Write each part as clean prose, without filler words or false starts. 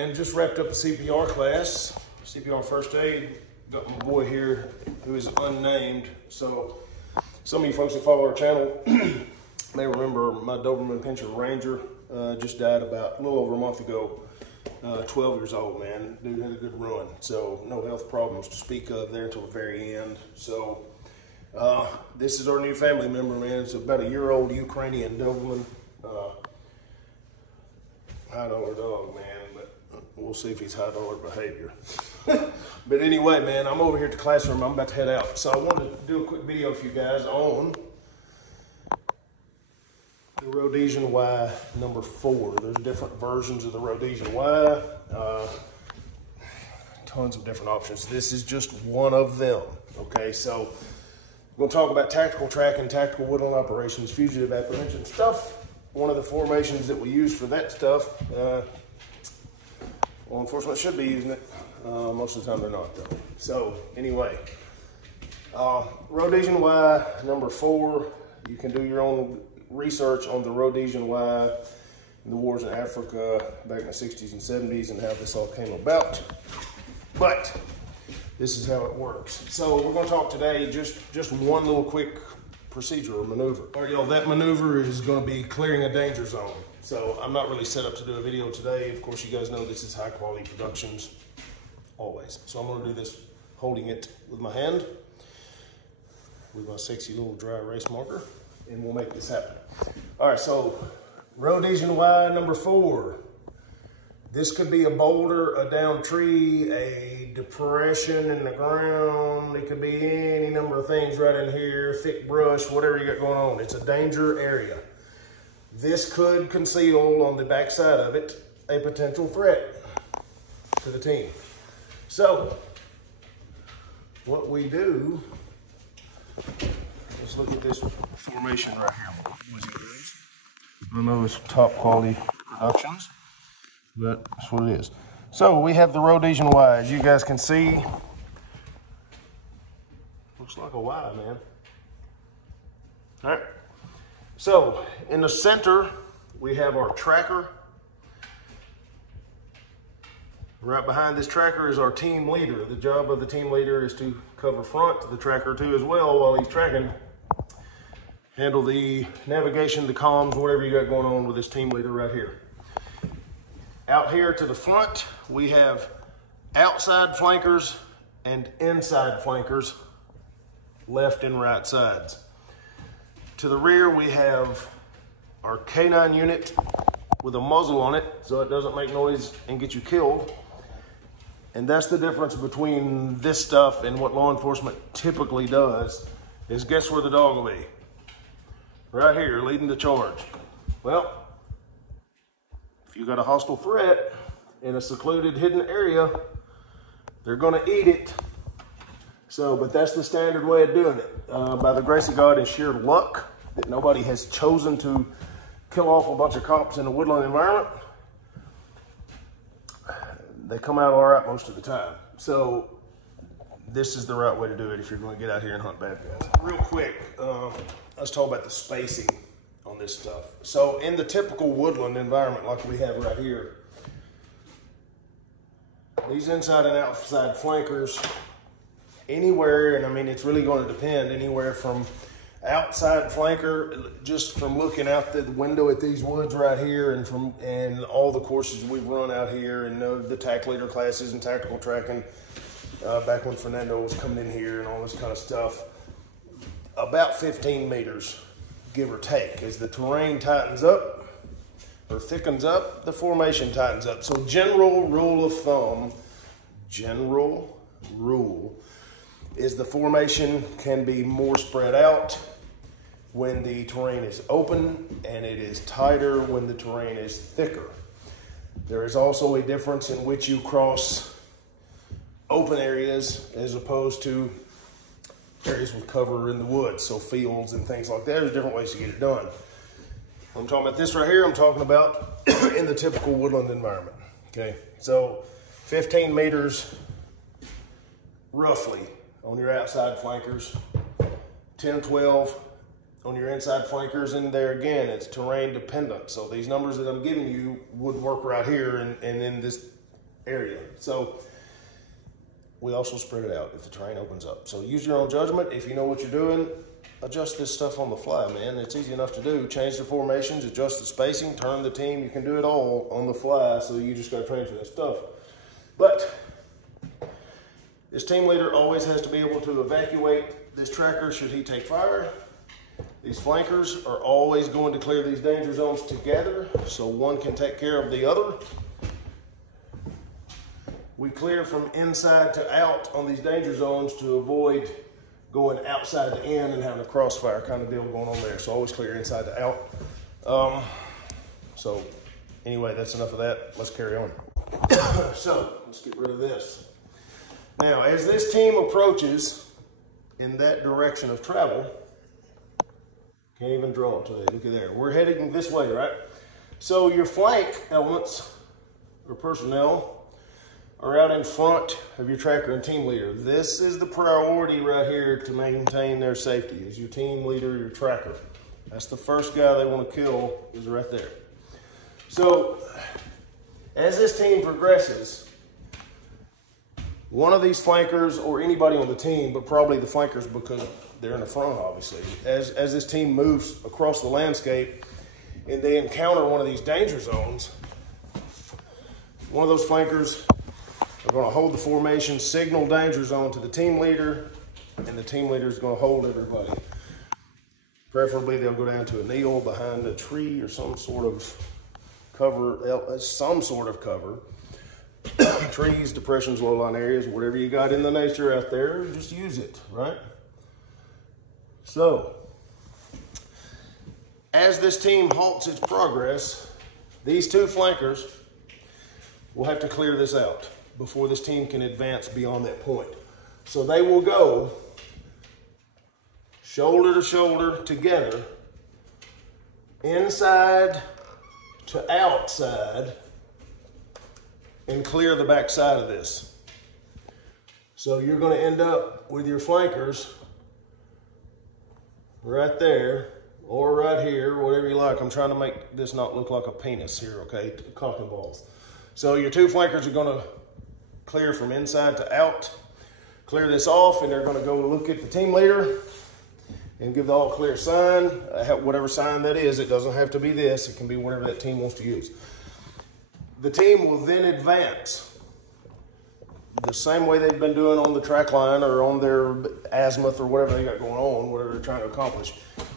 man, just wrapped up the CPR class, CPR first aid. Got my boy here who is unnamed. So some of you folks that follow our channel may remember my Doberman Pinscher Ranger just died about a little over a month ago. 12 years old, man. Dude had a good run. So no health problems to speak of there until the very end. So this is our new family member, man. It's about a year-old Ukrainian Doberman. High dollar dog, man, but we'll see if he's high dollar behavior. But anyway, man, I'm over here at the classroom. I'm about to head out. So I wanted to do a quick video for you guys on the Rhodesian Y number 4. There's different versions of the Rhodesian Y. Tons of different options. This is just one of them, okay? So we're gonna talk about tactical tracking, tactical woodland operations, fugitive apprehension stuff. One of the formations that we use for that stuff, law enforcement should be using it. Most of the time they're not though. So anyway, Rhodesian Y number 4. You can do your own research on the Rhodesian Y and the wars in Africa back in the 60s and 70s and how this all came about. But this is how it works. So we're gonna talk today just one little quick procedure or maneuver. All right, y'all, that maneuver is gonna be clearing a danger zone. So I'm not really set up to do a video today. Of course, you guys know this is high quality productions, always. So I'm gonna do this holding it with my hand, with my sexy little dry erase marker, and we'll make this happen. All right, so Rhodesian Y number 4. This could be a boulder, a downed tree, a depression in the ground. It could be any number of things right in here, thick brush, whatever you got going on. It's a danger area. This could conceal on the back side of it a potential threat to the team. So what we do, let's look at this formation right here. I know it's top quality productions, but that's what it is. So we have the Rhodesian Y. As you guys can see, looks like a Y, man. All right. So in the center, we have our tracker. Right behind this tracker is our team leader. The job of the team leader is to cover front, the tracker too as well while he's tracking. Handle the navigation, the comms, whatever you got going on with this team leader right here. Out here to the front, we have outside flankers and inside flankers, left and right sides. To the rear, we have our K9 unit with a muzzle on it so it doesn't make noise and get you killed. And that's the difference between this stuff and what law enforcement typically does, is guess where the dog will be? Right here, leading the charge. Well, if you got a hostile threat in a secluded, hidden area, they're gonna eat it. So, but that's the standard way of doing it. By the grace of God and sheer luck that nobody has chosen to kill off a bunch of cops in a woodland environment, they come out all right most of the time. So this is the right way to do it if you're gonna get out here and hunt bad guys. Real quick, let's talk about the spacing on this stuff. So in the typical woodland environment like we have right here, these inside and outside flankers, anywhere, and I mean, it's really going to depend, anywhere from outside flanker, just from looking out the window at these woods right here and all the courses we've run out here and the TAC leader classes and tactical tracking, back when Fernando was coming in here and all this kind of stuff, about 15 meters, give or take. As the terrain tightens up or thickens up, the formation tightens up. So general rule of thumb, general rule, is the formation can be more spread out when the terrain is open, and it is tighter when the terrain is thicker. There is also a difference in which you cross open areas as opposed to areas with cover in the woods, so fields and things like that. There's different ways to get it done. I'm talking about this right here, I'm talking about in the typical woodland environment, okay? So 15 meters roughly on your outside flankers, 10, 12 on your inside flankers, and there again, it's terrain dependent. So these numbers that I'm giving you would work right here and in this area. So we also spread it out if the terrain opens up. So use your own judgment. If you know what you're doing, adjust this stuff on the fly, man. It's easy enough to do. Change the formations, adjust the spacing, turn the team. You can do it all on the fly, so you just got to train for that stuff. But this team leader always has to be able to evacuate this tracker should he take fire. These flankers are always going to clear these danger zones together, so one can take care of the other. We clear from inside to out on these danger zones to avoid going outside to in and having a crossfire kind of deal going on there. So always clear inside to out. So anyway, that's enough of that. Let's carry on. So let's get rid of this. Now, as this team approaches in that direction of travel, can't even draw today, look at there. We're heading this way, right? So your flank elements or personnel are out in front of your tracker and team leader. This is the priority right here to maintain their safety, is your team leader, your tracker. That's the first guy they want to kill, is right there. So as this team progresses, one of these flankers, or anybody on the team, but probably the flankers because they're in the front, obviously, as this team moves across the landscape and they encounter one of these danger zones, one of those flankers are going to hold the formation, signal danger zone to the team leader, and the team leader is going to hold everybody. Preferably they'll go down to a kneel behind a tree or some sort of cover, trees, depressions, low-lying areas, whatever you got in the nature out there, just use it, right? So, as this team halts its progress, these two flankers will have to clear this out before this team can advance beyond that point. So they will go shoulder to shoulder together, inside to outside, and clear the back side of this. So you're going to end up with your flankers right there or right here, whatever you like. I'm trying to make this not look like a penis here, okay? Cock and balls. So your two flankers are going to clear from inside to out, clear this off, and they're going to go look at the team leader and give the all clear sign, whatever sign that is. It doesn't have to be this. It can be whatever that team wants to use. The team will then advance the same way they've been doing on the track line or on their azimuth or whatever they got going on, whatever they're trying to accomplish.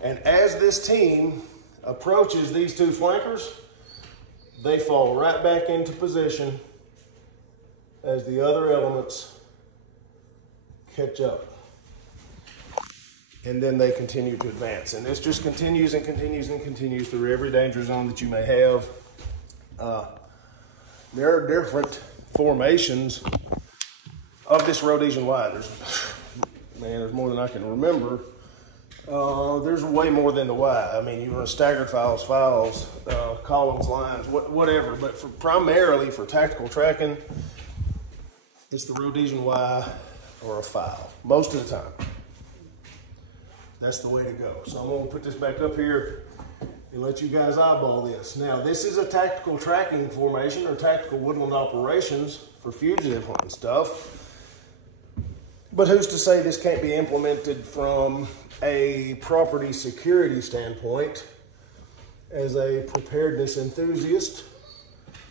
And as this team approaches these two flankers, they fall right back into position as the other elements catch up. And then they continue to advance. And this just continues and continues and continues through every danger zone that you may have. There are different formations of this Rhodesian Y. There's more than I can remember. There's way more than the Y. I mean, you run staggered files, columns, lines, whatever. But primarily for tactical tracking, it's the Rhodesian Y or a file, most of the time. That's the way to go. So I'm going to put this back up here and let you guys eyeball this. Now, this is a tactical tracking formation or tactical woodland operations for fugitive hunting stuff. But who's to say this can't be implemented from a property security standpoint as a preparedness enthusiast?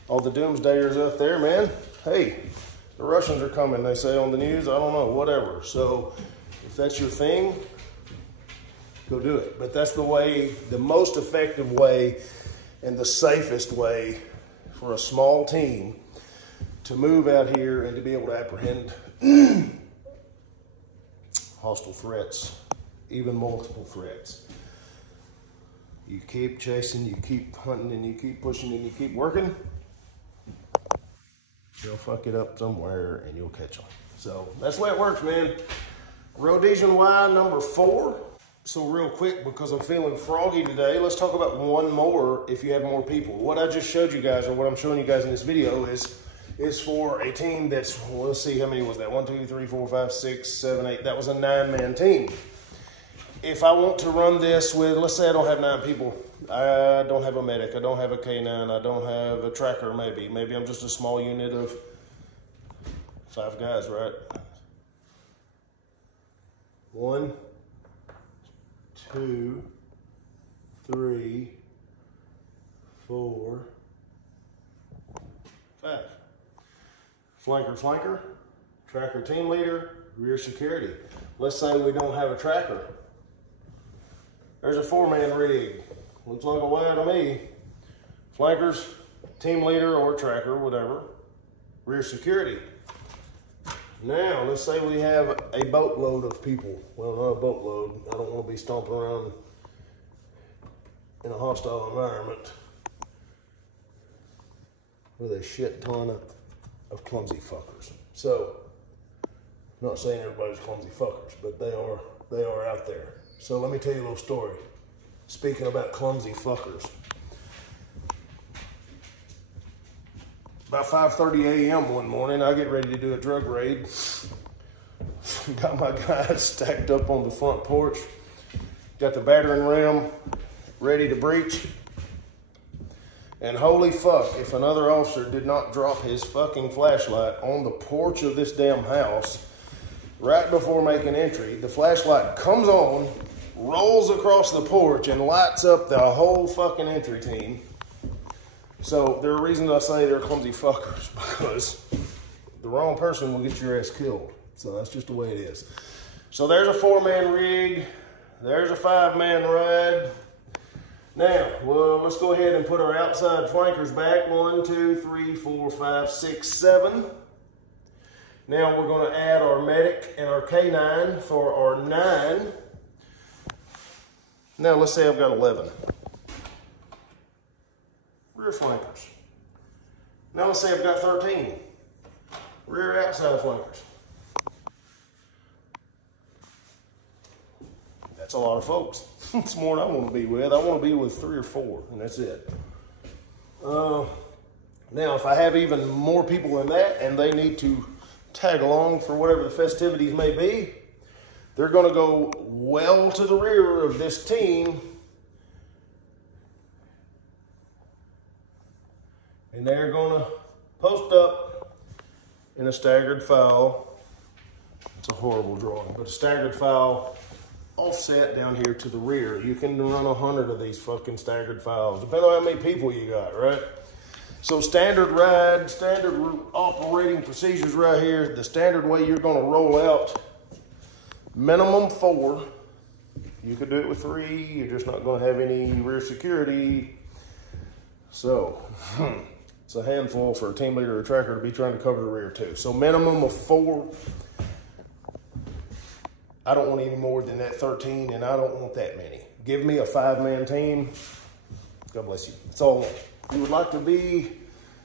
All the doomsdayers out there, man, hey, the Russians are coming, they say on the news, I don't know, whatever. So if that's your thing, go do it. But that's the way, the most effective way and the safest way for a small team to move out here and to be able to apprehend hostile threats, even multiple threats. You keep chasing, you keep hunting, and you keep pushing, and you keep working. You'll fuck it up somewhere and you'll catch them. So that's the way it works, man. Rhodesian Y number 4. So real quick, because I'm feeling froggy today, let's talk about one more if you have more people. What I just showed you guys, or what I'm showing you guys in this video is for a team that's, well, let's see, how many was that? 1, 2, 3, 4, 5, 6, 7, 8. That was a 9-man team. If I want to run this with, let's say I don't have 9 people. I don't have a medic. I don't have a K9. I don't have a tracker, maybe. Maybe I'm just a small unit of 5 guys, right? 1, 2, 3, 4, 5. Flanker, tracker team leader, rear security. Let's say we don't have a tracker. There's a 4-man rig. Looks like a Y to me. Flankers, team leader or tracker, whatever. Rear security. Now, let's say we have a boatload of people. Well, not a boatload. I don't want to be stomping around in a hostile environment with a shit ton of clumsy fuckers. So, I'm not saying everybody's clumsy fuckers, but they are out there. So let me tell you a little story. Speaking about clumsy fuckers. About 5:30 a.m. one morning, I get ready to do a drug raid. Got my guys stacked up on the front porch. Got the battering ram ready to breach. And holy fuck, if another officer did not drop his fucking flashlight on the porch of this damn house right before making entry, the flashlight comes on, rolls across the porch, and lights up the whole fucking entry team. So there are reasons I say they're clumsy fuckers, because the wrong person will get your ass killed. So that's just the way it is. So there's a 4-man rig. There's a 5-man ride. Now, well, let's go ahead and put our outside flankers back. 1, 2, 3, 4, 5, 6, 7. Now we're going to add our medic and our K9 for our 9. Now let's say I've got 11. Rear flankers. Now let's say I've got 13. Rear outside flankers. That's a lot of folks. It's more than I want to be with. I want to be with 3 or 4, and that's it. Now, if I have even more people than that, and they need to tag along for whatever the festivities may be, they're going to go well to the rear of this team, and they're going to post up in a staggered file. It's a horrible drawing, but a staggered file offset down here to the rear. You can run 100 of these fucking staggered files, depending on how many people you got, right? So standard ride, standard operating procedures right here, the standard way you're gonna roll out, minimum 4. You could do it with 3, you're just not gonna have any rear security. So, it's a handful for a team leader or tracker to be trying to cover the rear too. So minimum of 4. I don't want any more than that 13, and I don't want that many. Give me a 5-man team. God bless you. That's all I want. If you would like to be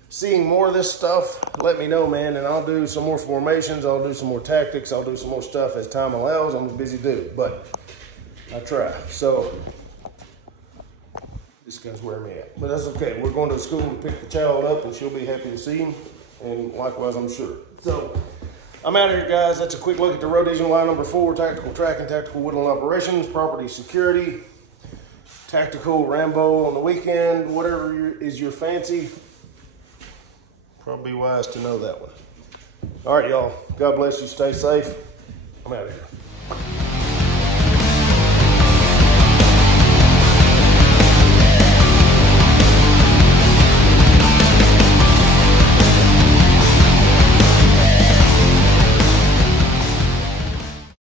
seeing more of this stuff, let me know, man, and I'll do some more formations. I'll do some more tactics. I'll do some more stuff as time allows. I'm a busy dude, but I try. So this guy's wearing me out, but that's okay. We're going to school to pick the child up, and she'll be happy to see him, and likewise, I'm sure. So I'm out of here, guys. That's a quick look at the Rhodesian line number 4, tactical tracking, tactical woodland operations, property security, tactical Rambo on the weekend, whatever is your fancy. Probably wise to know that one. All right, y'all. God bless you. Stay safe. I'm out of here.